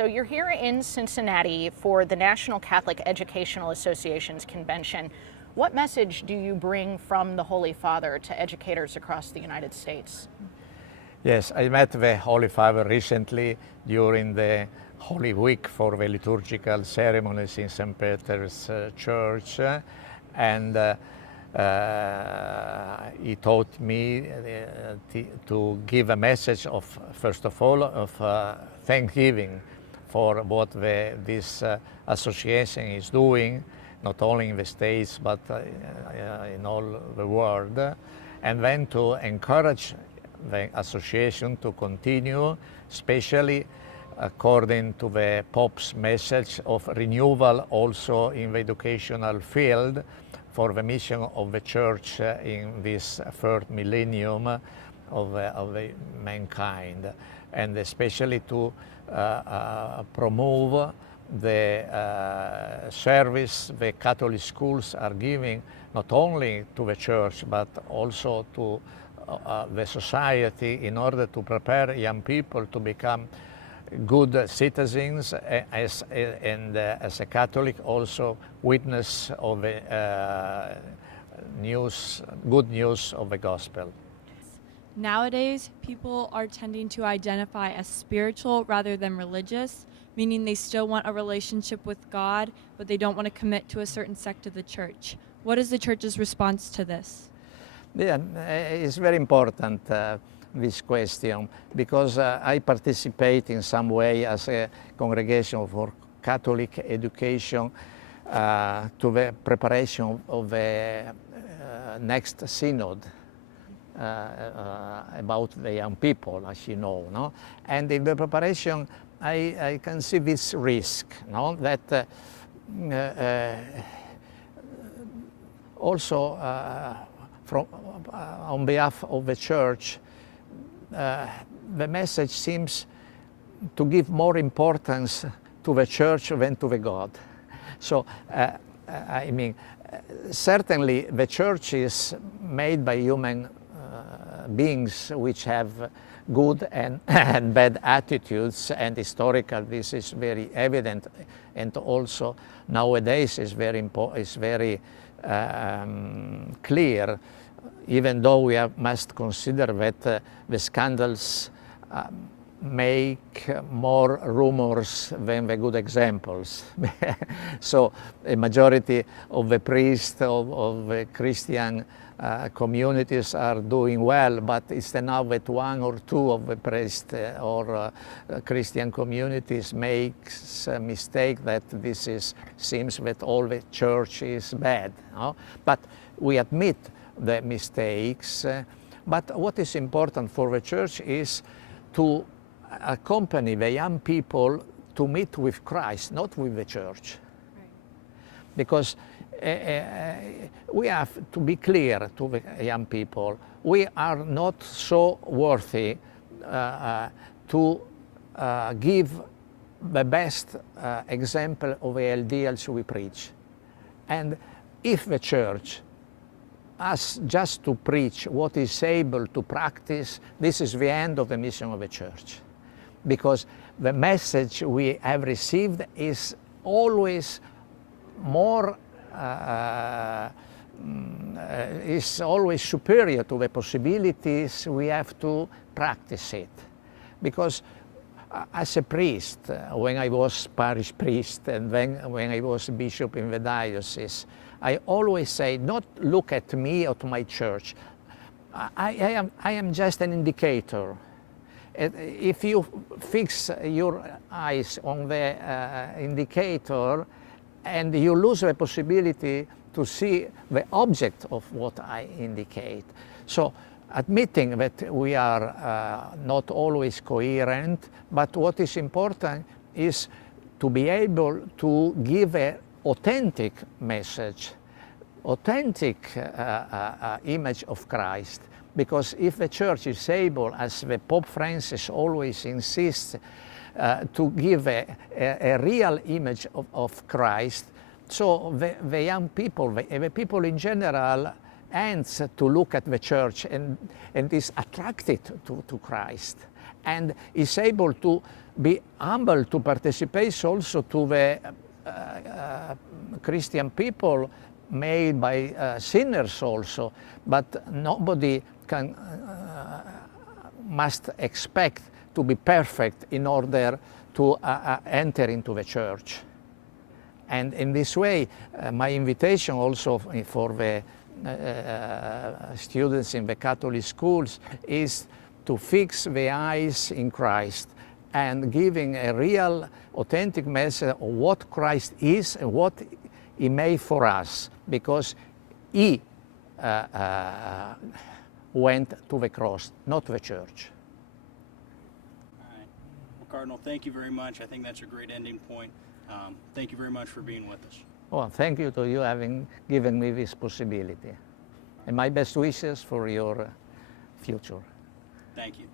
So you're here in Cincinnati for the National Catholic Educational Association's convention. What message do you bring from the Holy Father to educators across the United States? Yes, I met the Holy Father recently during the Holy Week for the liturgical ceremonies in St. Peter's Church, and he taught me to give a message of, first of all, of thanksgiving for what this association is doing, not only in the States but in all the world, and then to encourage the association to continue, especially according to the Pope's message of renewal also in the educational field for the mission of the Church in this third millennium of the mankind, and especially to promote the service the Catholic schools are giving not only to the Church but also to the society in order to prepare young people to become good citizens and as a Catholic also witness of the good news of the gospel. Nowadays, people are tending to identify as spiritual rather than religious, meaning they still want a relationship with God, but they don't want to commit to a certain sect of the Church. What is the Church's response to this? Yeah, it's very important, this question, because I participate in some way as a congregation for Catholic education to the preparation of the next synod about the young people, as you know, no? And in the preparation I can see this risk, no? That also on behalf of the Church, the message seems to give more importance to the Church than to the God. So, I mean, certainly the Church is made by human beings which have good and bad attitudes, and historical this is very evident, and also nowadays is very clear, even though we must consider that the scandals make more rumors than the good examples. So a majority of the priests of the Christian communities are doing well, but it's enough that one or two of the priests or Christian communities makes a mistake that seems that all the church is bad. No? But we admit the mistakes, but what is important for the Church is to accompany the young people to meet with Christ, not with the Church. Right. Because we have to be clear to the young people, we are not so worthy to give the best example of the ideals we preach. And if the Church has just to preach what is able to practice, this is the end of the mission of the Church. Because the message we have received is always more is always superior to the possibilities we have to practice it. Because as a priest, when I was parish priest and then when I was bishop in the diocese, I always say, not look at me or to my church. I am just an indicator. If you fix your eyes on the indicator and you lose the possibility to see the object of what I indicate. So admitting that we are not always coherent, but what is important is to be able to give an authentic message, authentic image of Christ. Because if the Church is able, as the Pope Francis always insists, to give a real image of Christ, so the young people, the people in general, ends to look at the Church and is attracted to Christ, and is able to be humble to participate also to the Christian people made by sinners also, but nobody can must expect to be perfect in order to enter into the church. And in this way, my invitation also for the students in the Catholic schools is to fix the eyes in Christ and giving a real, authentic message of what Christ is and what He made for us, because He went to the cross, not the church. All right. Well, Cardinal, thank you very much. I think that's a great ending point. Thank you very much for being with us. Well, thank you to you having given me this possibility. And my best wishes for your future. Thank you.